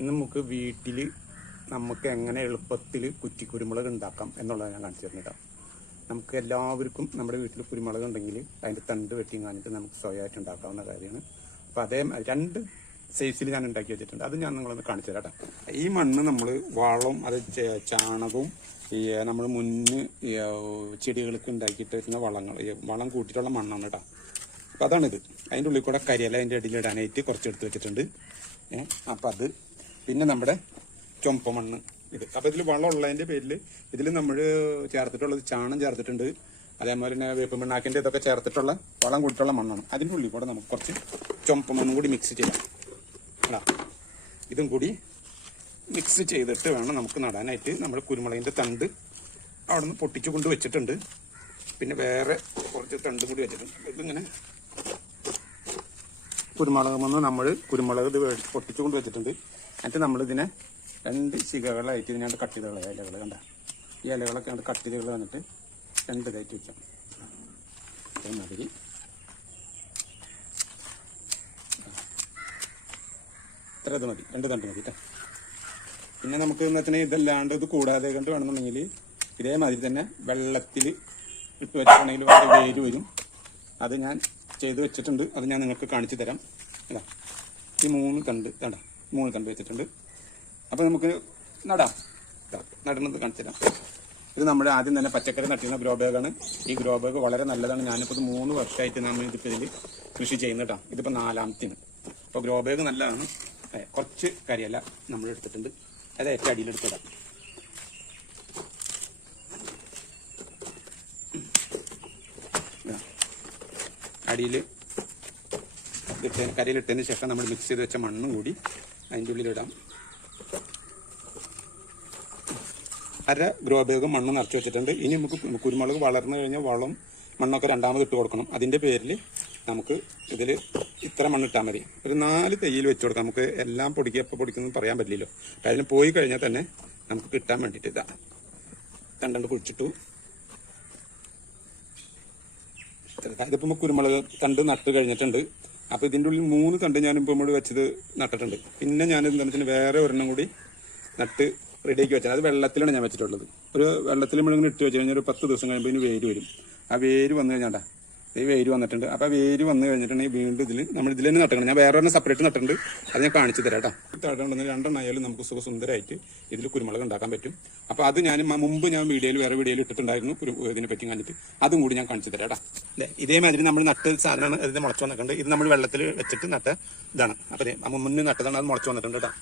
ഇന്ന് നമുക്ക് വീട്ടിൽ നമുക്ക് എങ്ങനെ എളുപ്പത്തിൽ കുറ്റിക്കുരുമുളക് ഉണ്ടാക്കാം എന്നുള്ളത് ഞാൻ കാണിച്ചു തരുന്നത്. നമുക്ക് എല്ലാവർക്കും നമ്മുടെ വീട്ടിൽ കുരുമുളക് ഉണ്ടെങ്കിൽ അതിൻ്റെ തണ്ട് വെട്ടിയും കാണിട്ട് നമുക്ക് സ്വയമായിട്ട് ഉണ്ടാക്കാവുന്ന കാര്യമാണ്. അപ്പോൾ അതേ രണ്ട് സൈസിൽ ഞാൻ ഉണ്ടാക്കി വെച്ചിട്ടുണ്ട്. അത് ഞാൻ നിങ്ങളൊന്ന് കാണിച്ചു തരാം. ഈ മണ്ണ് നമ്മൾ വളം, അത് ചാണകവും ഈ നമ്മൾ മുന്ന് ചെടികൾക്ക് ഉണ്ടാക്കിയിട്ട് വെക്കുന്ന വളം കൂട്ടിയിട്ടുള്ള മണ്ണാണ് കേട്ടോ. അപ്പോൾ അതാണിത്. അതിൻ്റെ ഉള്ളിൽ കൂടെ കരിയില അതിൻ്റെ ഇടയിലിടാനായിട്ട് കുറച്ചെടുത്ത് വെച്ചിട്ടുണ്ട്. അപ്പം അത് പിന്നെ നമ്മുടെ ചുമപ്പ മണ്ണ് ഇത്. അപ്പോൾ ഇതിൽ വളം ഉള്ളതിൻ്റെ പേരിൽ ഇതിൽ നമ്മൾ ചേർത്തിട്ടുള്ളത് ചാണം ചേർത്തിട്ടുണ്ട്. അതേപോലെ തന്നെ വേപ്പ് മണ്ണാക്കിൻ്റെ ഇതൊക്കെ ചേർത്തിട്ടുള്ള വളം കൂട്ടിയിട്ടുള്ള മണ്ണാണ്. അതിൻ്റെ ഉള്ളിൽ കൂടെ നമുക്ക് കുറച്ച് ചുമപ്പ മണ്ണും കൂടി മിക്സ് ചെയ്യാം. ഇതും കൂടി മിക്സ് ചെയ്തിട്ട് വേണം നമുക്ക് നടാനായിട്ട്. നമ്മൾ കുരുമുളകിൻ്റെ തണ്ട് അവിടെ നിന്ന് പൊട്ടിച്ചു കൊണ്ട് വെച്ചിട്ടുണ്ട്. പിന്നെ വേറെ കുറച്ച് തണ്ട് കൂടി വെച്ചിട്ടുണ്ട്. ഇതിങ്ങനെ കുരുമുളക് ഇത് പൊട്ടിച്ചു കൊണ്ട് വെച്ചിട്ടുണ്ട്. എന്നിട്ട് നമ്മളിതിനെ രണ്ട് ശിഖകളായിട്ട് ഇതിനാണ്ട് കട്ട് ചെയ്ത് കളയാം. ഇലകൾ കണ്ട ഈ ഇലകളൊക്കെ കണ്ട് കട്ട് ചെയ്ത് വന്നിട്ട് രണ്ട് ഇതായിട്ട് വെച്ചാൽ അതേമാതിരി ഇത്ര ഇത് മതി, രണ്ട് തണ്ട് മതി കേട്ടോ. പിന്നെ നമുക്ക് എന്ന് വെച്ചാൽ ഇതല്ലാണ്ട് ഇത് കൂടാതെ കണ്ട് വേണമെന്നുണ്ടെങ്കിൽ ഇതേമാതിരി തന്നെ വെള്ളത്തിൽ ഇട്ട് വെച്ചിട്ടുണ്ടെങ്കിൽ വളരെ വേര് വരും. അത് ഞാൻ ചെയ്ത് വെച്ചിട്ടുണ്ട്. അത് ഞാൻ നിങ്ങൾക്ക് കാണിച്ചു തരാം. അല്ല ഈ മൂന്ന് തണ്ട് വെച്ചിട്ടുണ്ട്. അപ്പോൾ നമുക്ക് നടുന്നത് കാണിച്ചു തരാം. ഇത് നമ്മൾ ആദ്യം തന്നെ പച്ചക്കറി നട്ടിരുന്ന ഗ്രോ ബാഗാണ്. ഈ ഗ്രോ ബാഗ് വളരെ നല്ലതാണ്. ഞാനിപ്പോൾ ഇത് 3 വർഷമായിട്ട് നമ്മൾ ഇതിപ്പോൾ ഇതിൽ കൃഷി ചെയ്യുന്ന കേട്ടോ. ഇതിപ്പോൾ 4ാമത്തേന്. അപ്പോൾ ഗ്രോ ബാഗ് നല്ലതാണ്. കുറച്ച് കരിയല്ല നമ്മൾ എടുത്തിട്ടുണ്ട്. അത് ഏറ്റവും അടിയിലെടുത്തിടാം. അടിയിൽ കരിയിലിട്ടതിന് ശേഷം നമ്മൾ മിക്സ് ചെയ്ത് വെച്ച മണ്ണും കൂടി അതിൻ്റെ ഉള്ളിലിടാം. അര ഗ്രോ ബാഗ് മണ്ണ് നിറച്ച് വെച്ചിട്ടുണ്ട്. ഇനി നമുക്ക് കുരുമുളക് വളർന്നു കഴിഞ്ഞാൽ വളം മണ്ണൊക്കെ രണ്ടാമത് ഇട്ട് കൊടുക്കണം. അതിൻ്റെ പേരിൽ നമുക്ക് ഇതിൽ ഇത്ര മണ്ണിട്ടാൽ മതി. ഒരു 4 തൈയിൽ വെച്ച് കൊടുക്കാം. നമുക്ക് എല്ലാം എപ്പോൾ പൊടിക്കുന്നത് പറയാൻ പറ്റില്ലല്ലോ. അപ്പം അതിന് പോയി കഴിഞ്ഞാൽ തന്നെ നമുക്ക് കിട്ടാൻ വേണ്ടിയിട്ട് ഇതാ തണ്ടണ്ട് കുഴിച്ചിട്ടു. ഇതിപ്പോൾ കുരുമുളക് തണ്ട് നട്ട് കഴിഞ്ഞിട്ടുണ്ട്. അപ്പോൾ ഇതിൻ്റെ ഉള്ളിൽ 3 തണ്ട് ഞാനിപ്പോൾ നമ്മൾ വെച്ചത് നട്ടിട്ടുണ്ട്. പിന്നെ ഞാൻ എന്താണെന്ന് വെച്ചാൽ വേറെ ഒരെണ്ണം കൂടി നട്ട് റെഡിയാക്കി വെച്ചാൽ അത് വെള്ളത്തിലാണ് ഞാൻ വെച്ചിട്ടുള്ളത്. ഒരു വെള്ളത്തിൽ നമ്മളിങ്ങനെ ഇട്ട് വെച്ച് കഴിഞ്ഞാൽ ഒരു 10 ദിവസം കഴിയുമ്പോൾ ഇതിന് വേര് വരും. ആ വേര് വന്നു കഴിഞ്ഞാൽ ഈ വേര് വന്നിട്ടുണ്ട്. അപ്പോൾ ആ വേര് വന്നു കഴിഞ്ഞിട്ടുണ്ടെങ്കിൽ വീണ്ടും ഇതിൽ തന്നെ നട്ടണം. ഞാൻ വേറെ ഒരെണ്ണം സെപ്പറേറ്റ് നട്ടിട്ടുണ്ട്. അത് ഞാൻ കാണിച്ചു തരാം കേട്ടോ. തടമുണ്ടെങ്കിൽ 2 ആയാലും നമുക്ക് സുഖസുന്ദരമായിട്ട് ഇതിൽ കുരുമുളക് ഉണ്ടാക്കാൻ പറ്റും. അപ്പോൾ അത് ഞാൻ മുമ്പ് വേറെ വീഡിയോയിൽ ഇട്ടിട്ടുണ്ടായിരുന്നു ഇതിനെ പറ്റി കണ്ടിട്ട്. അതും കൂടി ഞാൻ കാണിച്ചു തരാം കേട്ടോ. ഇതേമാതിരി നമ്മൾ നട്ട് സാധനമാണ് ഇതിന് മുളച്ചു വന്നിട്ടുണ്ട്. ഇത് നമ്മൾ വെള്ളത്തിൽ വെച്ചിട്ട് നട്ട ഇതാണ്. അപ്പോൾ മുന്നേ നട്ടതാണ്, അത് മുളച്ചു വന്നിട്ടുണ്ട് കേട്ടോ.